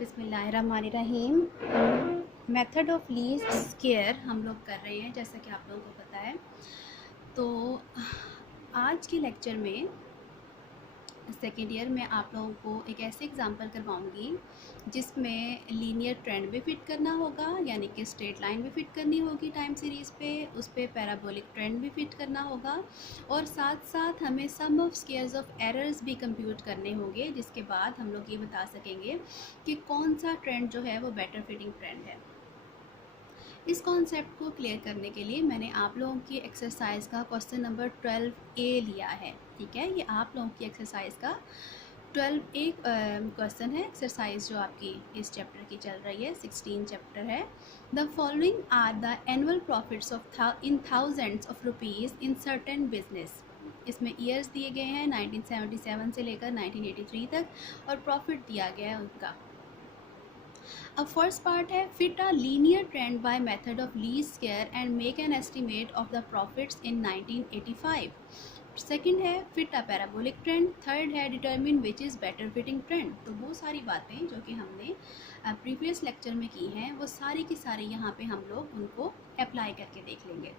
बिस्मिल्लाहिर्रहमानिर्रहीम। Method of least square हम लोग कर रहे हैं, जैसा कि आप लोगों को पता है। तो आज के लेक्चर में सेकेंड ईयर में आप लोगों को एक ऐसे एग्जांपल करवाऊंगी जिसमें लीनियर ट्रेंड भी फिट करना होगा, यानी कि स्ट्रेट लाइन भी फिट करनी होगी टाइम सीरीज़ पे, उस पर पैराबोलिक ट्रेंड भी फिट करना होगा, और साथ साथ हमें sum of squares of errors भी कंप्यूट करने होंगे, जिसके बाद हम लोग ये बता सकेंगे कि कौन सा ट्रेंड जो है वो बेटर फिटिंग ट्रेंड है। इस कॉन्सेप्ट को क्लियर करने के लिए मैंने आप लोगों की एक्सरसाइज का क्वेश्चन नंबर 12A लिया है। ठीक है, ये आप लोगों की एक्सरसाइज का 12A क्वेश्चन है। एक्सरसाइज जो आपकी इस चैप्टर की चल रही है, 16 चैप्टर है। The following are the annual profits of in thousands of rupees in certain business. इसमें ईयर्स दिए गए हैं 1977 से लेकर 1983 तक, और प्रॉफिट दिया गया है उनका। अब फर्स्ट पार्ट है fit a linear trend by method of least square and make an estimate of the profits in 1985। Second है फिट अ पैराबोलिक ट्रेंड। थर्ड है determine which is better fitting trend. तो वो सारी बातें जो कि हमने प्रीवियस लेक्चर में की हैं, वो सारी की सारी यहाँ पे हम लोग उनको अप्लाई करके देख लेंगे।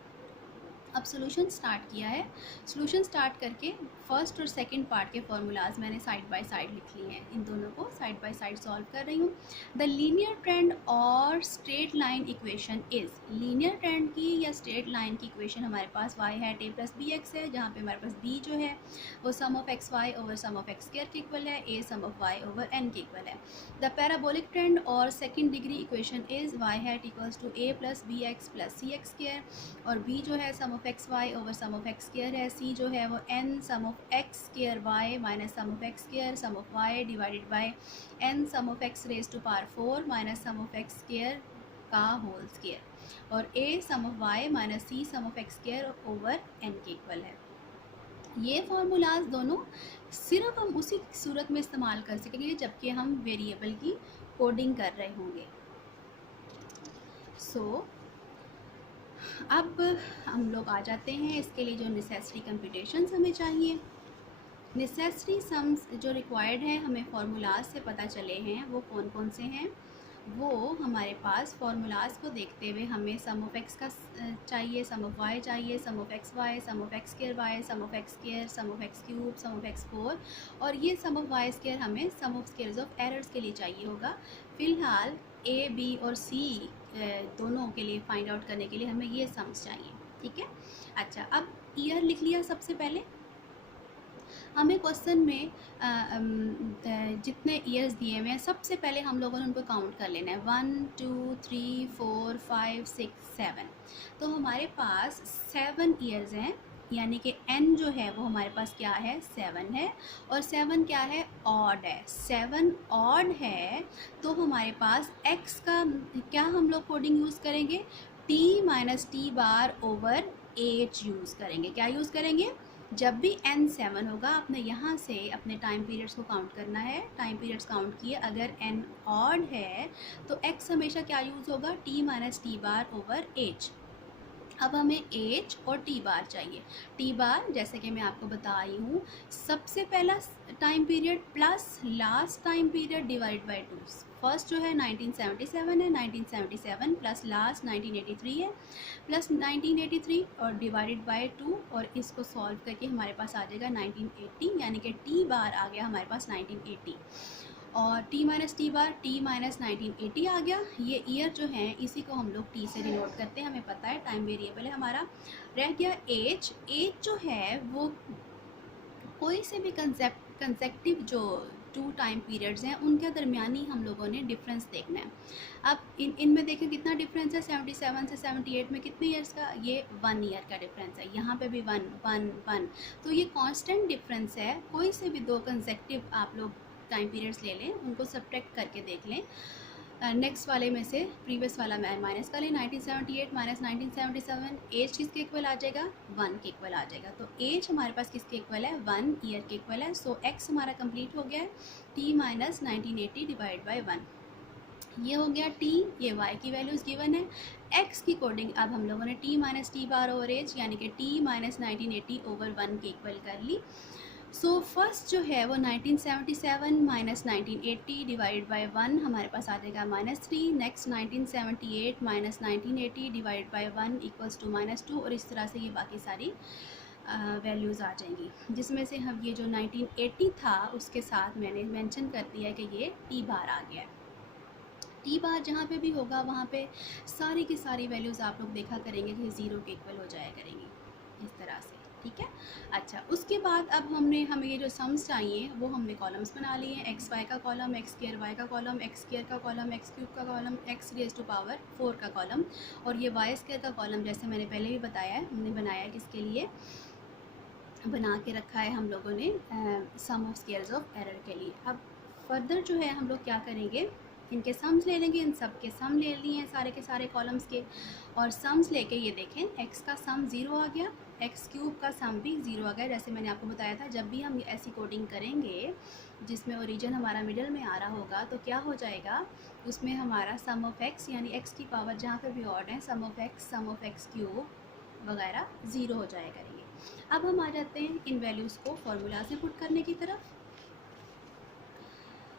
अब सोल्यूशन स्टार्ट किया है। सोल्यूशन स्टार्ट करके फर्स्ट और सेकंड पार्ट के फॉर्मूलाज मैंने साइड बाय साइड लिख लिए हैं। इन दोनों को साइड बाय साइड सॉल्व कर रही हूँ। द लीनियर ट्रेंड और straight line equation is, linear trend की या स्ट्रेट लाइन की इक्वेशन हमारे पास y hat a plus b x है, जहाँ पे हमारे पास b जो है वो sum of x y over sum of x square के इक्वल है, a sum of y over n के इक्वल है। द पैराबोलिक ट्रेंड और second degree equation is y hat equals to a plus b x plus c x square, और b जो है sum of x y over sum of x square है, c जो है वो n sum of x square y minus sum of x square sum of y divided by n sum of x raise to power 4 minus sum of x square का whole square, और a sum of y minus c sum of x square over n के equal है। ये formulas दोनों सिर्फ हम उसी सूरत में इस्तेमाल कर सकेंगे जबकि हम वेरिएबल की कोडिंग कर रहे होंगे। अब हम लोग आ जाते हैं इसके लिए जो नेसेसरी कंप्यूटेशंस हमें चाहिए। नेसेसरी सम्स जो रिक्वायर्ड हैं हमें फार्मूलाज से पता चले हैं, वो कौन कौन से हैं। वो हमारे पास फार्मूलाज को देखते हुए हमें सम ऑफ एक्स का चाहिए, सम ऑफ वाई चाहिए, sum of x y, sum of x square y, sum of x square, sum of x cube, sum of x 4, और ये सम ऑफ वाई स्क्वायर हमें sum of squares of errors के लिए चाहिए होगा। फ़िलहाल A B और सी दोनों के लिए फाइंड आउट करने के लिए हमें ये सम्स चाहिए। ठीक है, अच्छा, अब ईयर लिख लिया। सबसे पहले हमें क्वेश्चन में जितने ईयर्स दिए हुए हैं सबसे पहले हम लोगों ने उनको काउंट कर लेना है। 1 2 3 4 5 6 7। तो हमारे पास 7 ईयर्स हैं, यानी कि n जो है वो हमारे पास क्या है, 7 है, और 7 क्या है, ऑड है। 7 ऑड है, तो हमारे पास x का क्या हम लोग कोडिंग यूज़ करेंगे, t minus T bar over h use करेंगे। क्या यूज़ करेंगे, जब भी n 7 होगा आपने यहाँ से अपने टाइम पीरियड्स को काउंट करना है। टाइम पीरियड्स काउंट किए, अगर n ऑड है तो x हमेशा क्या यूज़ होगा, t minus T bar over h। अब हमें h और t बार चाहिए। t बार जैसे कि मैं आपको बता रही हूँ, सबसे पहला time period plus last time period divide by 2। First जो है 1977 है, 1977 प्लस लास्ट 1983 है, प्लस 1983 और डिवाइडेड बाय 2, और इसको सॉल्व करके हमारे पास आ जाएगा 1980, यानी कि t बार आ गया हमारे पास 1980, और t माइनस टी बार t माइनस 1980 आ गया। ये ईयर जो है इसी को हम लोग t से डिनोट करते हैं, हमें पता है टाइम वेरिएबल है हमारा। रह गया एज। एज जो है वो कोई से भी कंसेक्टिव जो 2 टाइम पीरियड्स हैं उनके दरमियानी हम लोगों ने डिफरेंस देखना है। अब इनमें देखें कितना डिफरेंस है, 77 से 78 में कितने ईयर्स का, ये 1 ईयर का डिफरेंस है। यहाँ पे भी 1 1 1, तो ये कांस्टेंट डिफरेंस है। कोई से भी 2 कंसेक्टिव आप लोग टाइम पीरियड्स ले लें, उनको सब्ट्रैक्ट करके देख लें। नेक्स्ट वाले में से प्रीवियस वाला माइनस कर लें, 1978 माइनस 1977, एज किसके इक्वल आ जाएगा, 1 के इक्वल आ जाएगा। तो एज हमारे पास किसके इक्वल है, 1 ईयर के इक्वल है। सो एक्स हमारा कंप्लीट हो गया है, t माइनस 1980 डिवाइड बाई 1, ये हो गया t। ये y की वैल्यूज़ गिवन है। x की कोडिंग अब हम लोगों ने t minus T bar over H यानी कि t माइनस 1980 ओवर 1 के इक्वल कर ली। सो फर्स्ट जो है वो 1977 माइनस 1980 डिवाइड बाय 1 हमारे पास आ जाएगा -3। Next 1978 minus 1980 divide by 1 equals to -2, और इस तरह से ये बाकी सारी वैल्यूज़ आ जाएंगी, जिसमें से हम ये जो 1980 था उसके साथ मैंने मेंशन कर दिया है कि ये टी बार आ गया है। टी बार जहाँ पे भी होगा वहाँ पे सारी की सारी वैल्यूज़ आप लोग देखा करेंगे कि 0 के इक्वल हो जाया करेंगी इस तरह से, ठीक है। अच्छा, उसके बाद अब हमें ये जो सम्स चाहिए वो हमने कॉलम्स बना लिए हैं। एक्स वाई का कॉलम, एक्स स्क्वायर वाई का कॉलम, एक्स स्क्वायर का कॉलम, एक्स क्यूब का column, X raise to power 4 का कॉलम, और ये वाई स्क्वायर का कॉलम जैसे मैंने पहले भी बताया है, हमने बनाया है किसके लिए, बना के रखा है हम लोगों ने सम ऑफ स्क्वायर्स ऑफ एरर के लिए। अब फर्दर जो है हम लोग क्या करेंगे, इनके सम्स ले लेंगे, इन सब के सम ले लिए हैं सारे के सारे कॉलम्स के, और सम्स लेके ये देखें एक्स का सम 0 आ गया, एक्स क्यूब का सम भी 0 आ गया। जैसे मैंने आपको बताया था जब भी हम ऐसी कोडिंग करेंगे जिसमें ओरिजिन हमारा मिडल में आ रहा होगा तो क्या हो जाएगा, उसमें हमारा सम ऑफ एक्स यानी एक्स की पावर जहाँ पर भी ऑड है, सम ऑफ एक्स क्यूब वगैरह 0 हो जाया करेंगे। अब हम आ जाते हैं इन वैल्यूज़ को फॉर्मूला से पुट करने की तरफ।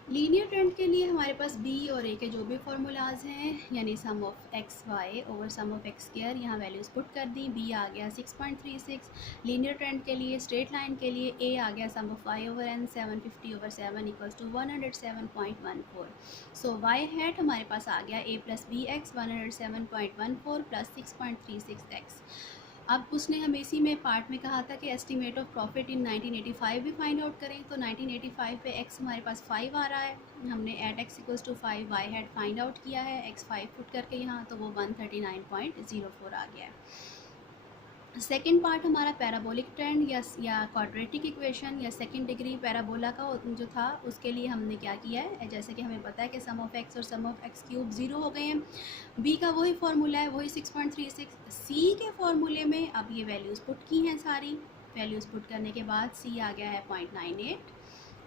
लीनियर ट्रेंड के लिए हमारे पास बी और ए के जो भी फार्मूलाज हैं, यानी sum of x y over sum of x square, यहाँ वैल्यूज़ पुट कर दी। बी आ गया 6.36। लीनियर ट्रेंड के लिए, स्ट्रेट लाइन के लिए ए आ गया sum of y over n 750 over 7 equals to 107.14। So y hat हमारे पास आ गया a plus b x 107.14 plus 6.36 x. अब उसने हमें इसी में पार्ट में कहा था कि एस्टीमेट ऑफ प्रॉफिट इन 1985 भी फाइंड आउट करें, तो 1985 पे एक्स हमारे पास 5 आ रहा है, हमने at X equals to 5 Y had find out किया है, एक्स 5 पुट करके यहाँ, तो वो 139.04 आ गया है। सेकेंड पार्ट हमारा पैराबोलिक ट्रेंड या क्वाड्रेटिक इक्वेशन या सेकंड डिग्री पैराबोला का जो था, उसके लिए हमने क्या किया है, जैसे कि हमें पता है कि सम ऑफ एक्स और सम ऑफ एक्स क्यूब 0 हो गए हैं। बी का वही फार्मूला है, वही 6.36। सी के फार्मूले में अब ये वैल्यूज़ पुट की हैं, सारी वैल्यूज़ पुट करने के बाद सी आ गया है 0.98,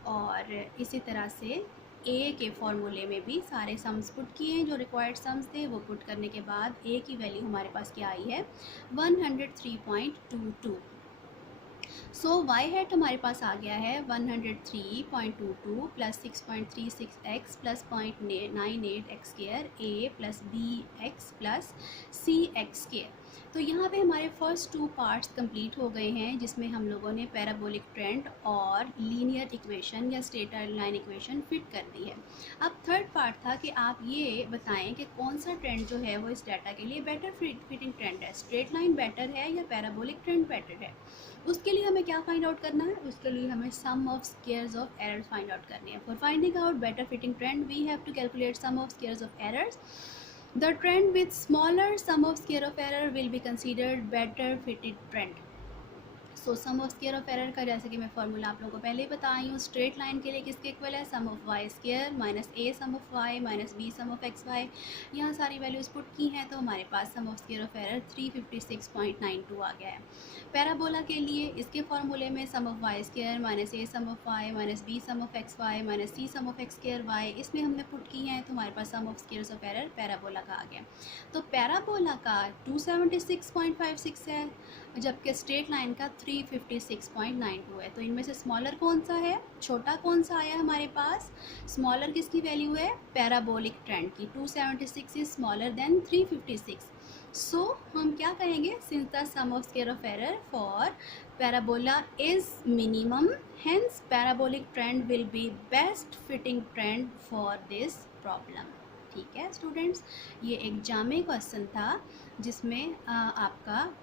और इसी तरह से ए के फॉर्मूले में भी सारे सम्स पुट किए हैं, जो रिक्वायर्ड सम्स थे वो पुट करने के बाद ए की वैल्यू हमारे पास क्या आई है 103.22। सो वाई हैट हमारे पास आ गया है 103.22 plus 6.36 x plus 0.98 x square a plus b x plus c x square. तो यहाँ पे हमारे फर्स्ट 2 पार्ट्स कंप्लीट हो गए हैं, जिसमें हम लोगों ने पैराबोलिक ट्रेंड और लीनियर इक्वेशन या स्ट्रेट लाइन इक्वेशन फिट कर दी है। अब थर्ड पार्ट था कि आप ये बताएं कि कौन सा ट्रेंड जो है वो इस डाटा के लिए बेटर फिटिंग ट्रेंड है, स्ट्रेट लाइन बेटर है या पैराबोलिक ट्रेंड बेटर है। उसके लिए हमें क्या फाइंड आउट करना है, उसके लिए हमें sum of squares of errors find out करनी है। For finding out better fitting trend we have to calculate sum of squares of errors. The trend with smaller sum of square of error will be considered better fitted trend. So sum of square of error का जैसे कि मैं formula आप लोगों को पहले ही बताई हूँ, स्ट्रेट लाइन के लिए किसके इक्वल है, sum of y square minus a sum of y minus b sum of x y. यहाँ सारी वैल्यूज़ पुट की हैं, तो हमारे पास sum of square of error 356.92 आ गया है। पैराबोला के लिए इसके फार्मूले में sum of y square minus a sum of y minus b sum of x y minus c sum of x square y, इसमें हमने पुट की हैं, तो हमारे पास sum of squares of error parabola का आ गया। तो पैराबोला का 276.56 है, जबकि स्ट्रेट लाइन का 356.92 है। तो इनमें से स्मॉलर कौन सा है, छोटा कौन सा आया हमारे पास, स्मॉलर किसकी वैल्यू है, पैराबोलिक ट्रेंड की। 276 इज स्मॉलर देन 356। सो हम क्या कहेंगे, since the sum of square of error for parabola is minimum, hence parabolic trend will be best fitting trend for this problem. ठीक है स्टूडेंट्स, ये एक जामे क्वेश्चन था जिसमें आपका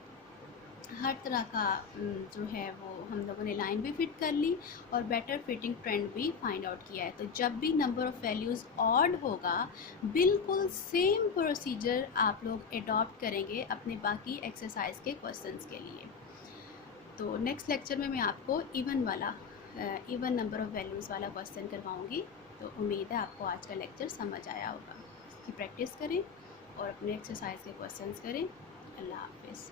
हर तरह का जो है वो हम लोगों ने लाइन भी फिट कर ली और बेटर फिटिंग ट्रेंड भी फाइंड आउट किया है। तो जब भी नंबर ऑफ़ वैल्यूज़ ऑड होगा, बिल्कुल सेम प्रोसीजर आप लोग अडॉप्ट करेंगे अपने बाकी एक्सरसाइज के क्वेश्चंस के लिए। तो नेक्स्ट लेक्चर में मैं आपको इवन नंबर ऑफ़ वैल्यूज़ वाला क्वेश्चन करवाऊँगी। तो उम्मीद है आपको आज का लेक्चर समझ आया होगा। इसकी प्रैक्टिस करें और अपने एक्सरसाइज के क्वेश्चंस करें। अल्लाह हाफिज़।